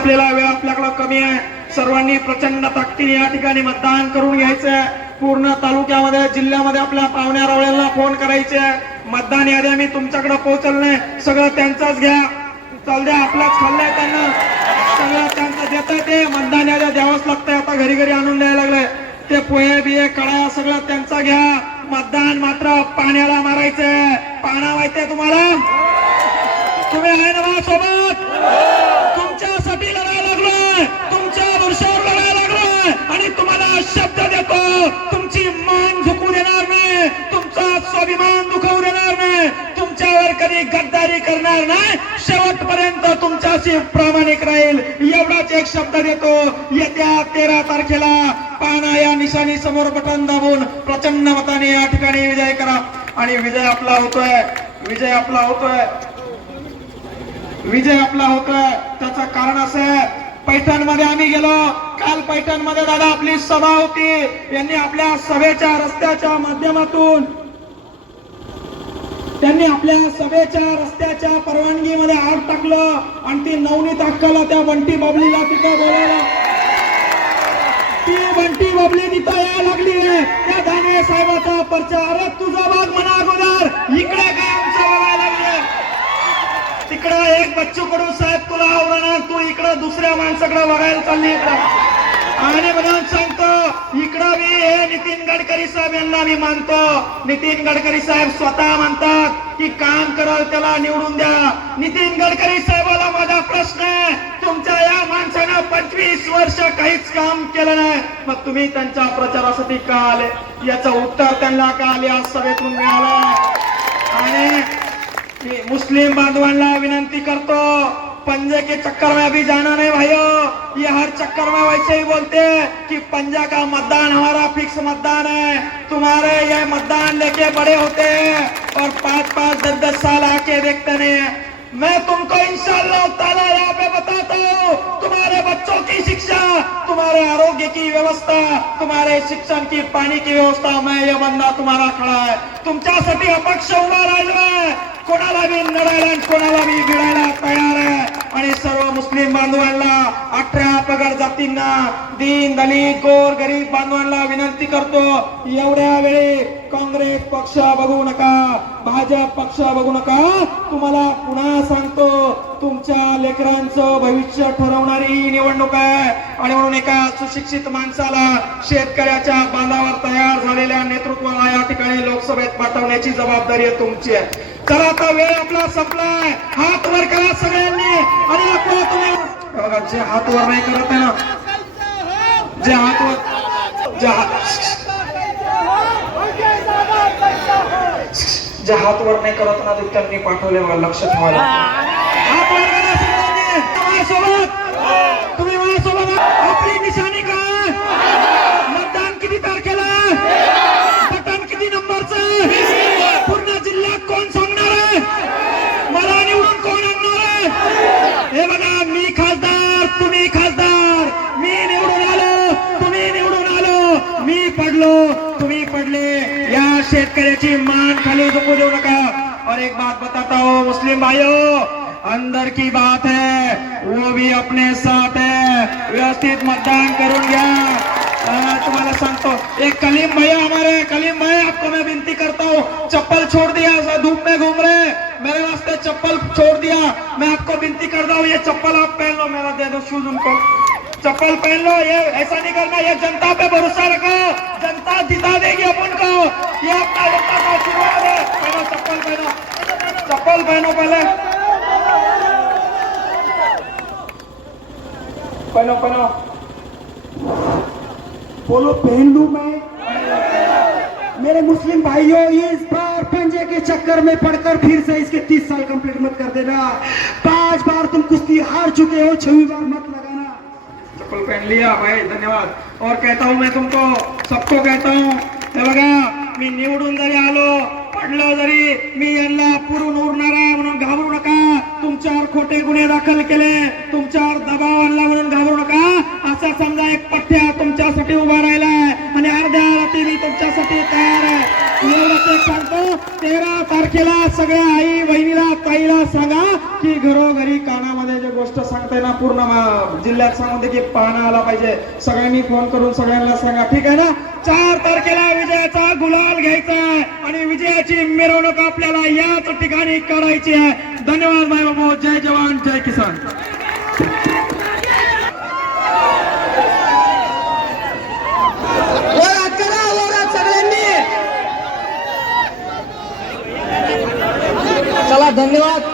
आपल्याला वेळ आपल्याकडे कमी आहे. सर्वांनी प्रचंड ताकदीने या ठिकाणी मतदान करून घ्यायचं पूर्ण तालुक्यामध्ये जिल्ह्यामध्ये आपल्या पाहुण्या रावळ्यांना फोन करायचे मतदान याद्या मी तुमच्याकडे पोहोचल नाही सगळं त्यांचाच घ्या. चाल द्या आपलाच खाल्लंय त्यांना. सगळं त्यांचं देत ते. मतदान याद्या द्यावंच लागतंय. आता घरी घरी आणून द्यायला लागलंय. ते पोहे बिये कडा सगळं त्यांचा घ्या. मतदान मात्र पाण्याला मारायचंय. पाणा माहितीये तुम्हाला? तुम्ही आहे ना सोबत तुमच्यासाठी लढायला लागलोय तुमच्या वर्षावर लढायला लागलोय आणि तुम्हाला शब्द देतो तुमची मान झुकू देणार नाही. तुमचा स्वाभिमान दुखवू देणार नाही. तुमच्यावर कधी गद्दारी करणार नाही. शेवटपर्यंत तुमच्याशी प्रामाणिक राहील. एवढाच एक शब्द देतो. येत्या तेरा तारखेला पाना या निशाणी समोर बटन दाबून प्रचंड मताने या ठिकाणी विजय करा. आणि विजय आपला होतोय. विजय आपला होतोय. विजय आपला होतोय. त्याचं कारण असं आहे पैठणमध्ये आम्ही गेलो. काल पैठणमध्ये दादा आपली सभा होती. यांनी आपल्या सभेच्या रस्त्याच्या माध्यमातून त्यांनी आपल्या सभेच्या रस्त्याच्या परवानगीमध्ये आग टाकलं. आणि ती नवनीत अक्काला त्या बंटी बाबलीला तिथं बोलायला ती बंटी बाबली तिथं यायला लागली. त्या दानवे साहेबाचा परचा अरे तुझा भाग म्हणा अगोदर. इकडे काय इकडं एक बच्चू कडू साहेब तुला आवडणार तू इकडं दुसऱ्या माणसाकडे बघायला चालली इकडं. आणि म्हणून सांगतो इकडं मी हे नितीन गडकरी साहेब यांना मी मानतो. नितीन गडकरी साहेब स्वतः म्हणतात की काम करल त्याला निवडून द्या. नितीन गडकरी साहेबाला माझा प्रश्न आहे तुमच्या या माणसानं पंचवीस वर्ष काहीच काम केलं नाही. मग तुम्ही त्यांच्या प्रचारासाठी का आले? याचं उत्तर त्यांना का आले? आज सभेतून मिळालं आणि मी मुस्लिम बांधवांना विनंती करतो, पंजे के चक्कर में अभी जाना नहीं भाइयों। ये हर चक्कर में वैसे ही बोलते हैं कि पंजा का मतदान हमारा फिक्स मतदान है। तुम्हारे ये मतदान लेके बड़े होते हैं और पाँच पाँच, दस दस साल आके देखते नहीं हैं। मैं तुमको इंशाल्लाह ताला यहाँ पे बताता हूँ, तुम्हारे बच्चों की शिक्षा, तुम्हारे आरोग्य की व्यवस्था, तुम्हारे शिक्षण की पानी की व्यवस्था मैं ये बंदा तुम्हारा खड़ा है। तुमच्यासाठी अपक्ष उभा राहिलोय कोणाला मी लढायला कोणाला मी भिडायला तयार आहे. आणि सर्व मुस्लिम बांधवांना अठरा पगार जातींना दीन दलित गोर गरीब बांधवांना विनंती करतो एवढ्या वेळी काँग्रेस पक्ष बघू नका भाजप पक्ष बघू नका. तुम्हाला पुन्हा सांगतो तुमच्या लेकरांचं भविष्य ठरवणारी निवडणूक आहे. आणि म्हणून एका सुशिक्षित माणसाला शेतकऱ्याच्या बांधावर तयार झालेल्या नेतृत्वाला या ठिकाणी लोकसभेत पाठवण्याची जबाबदारी आहे तुमची आहे. चला आता वेळ आपला संपलाय. हात वर करा सगळ्यांनी. आणि नको तुम्ही जे हात वर नाही करत आहे ना जे हात जे हात जे हात वर नाही करत ना त्यांनी पाठवले बघा लक्ष ठेवायला. तुम्ही माझ्यासोबत आपली निशाणी काय? तुम्ही पडले या शेतकऱ्याची मान खाली झुकू देऊ नका. और एक बात बताता हूँ, मुस्लिम भाइयों, अंदर की बात है, वो भी अपने साथ है। व्यवस्थित मतदान करून तुम्हारा सांगतो एक कलीम भैया हमारे कलीम भाई, आपको मैं विनती करता हूँ, चप्पल छोड़ दिया धूप में घूम रहे मेरे वास्ते चप्पल छोड़ दिया। मैं आपको विनती करता हूँ, ये चप्पल आप पहन लो, मेरा दे दो शूज़ उनको। चप्पल पहन लो, ये ऐसा नहीं करना, ये जनता पे भरोसा रखो जनता जिता देगी अपन को ये अपना जनता का आशीर्वाद है पहनो चप्पल पहनो चप्पल पहनो पहले। पहनो पहनो। बोलो, पहन लू मैं? मेरे मुस्लिम भाइयों इस बार पंजे के चक्कर में पड़कर फिर से इसके तीस साल कंप्लीट मत कर देना। पाँच बार तुम कुश्ती हार चुके हो, छवी बार मत लगाना। चप्पल पहन लिया भाई, धन्यवाद। और कहता हूँ मैं तुमको, सबको कहता हूँ बघा मी निवडून जरी आलो, पडलो जरी, मी यांना पुरून उरणार तुमच्यावर खोटे गुन्हे दाखल केले. तुमच्यावर दबाव आणला म्हणून घाबरू नका. असा समजा एक पठ्या तुमच्यासाठी उभा राहिला. तारखेला सगळ्या आई बहिणीला ताईला सांगा की घरोघरी कानामध्ये जे गोष्ट सांगताय ना पूर्ण जिल्ह्यात सांगून दे की पाहणं आला पाहिजे. सगळ्यांनी फोन करून सगळ्यांना सांगा. ठीक आहे ना? चार तारखेला विजयाचा गुलाल घ्यायचा आहे आणि विजयाची मिरवणूक आपल्याला याच ठिकाणी करायची आहे. धन्यवाद माय बाबा जय जवान जय किसान वरात करा वरात सगळ्यांनी चला धन्यवाद.